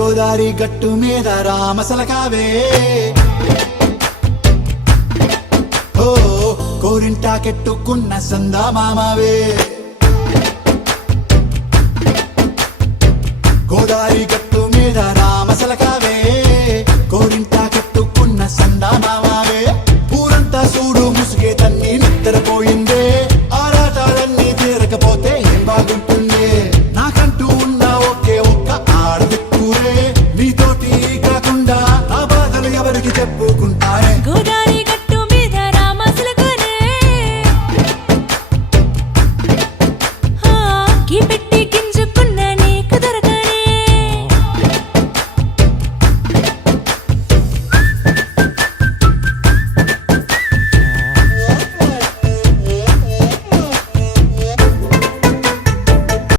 గోదారి గట్టు మీద రామసలకావే ఓ కోరింటాకెట్టుకున్న సందా మామావే గోదారి గట్టు మీద రామసలకా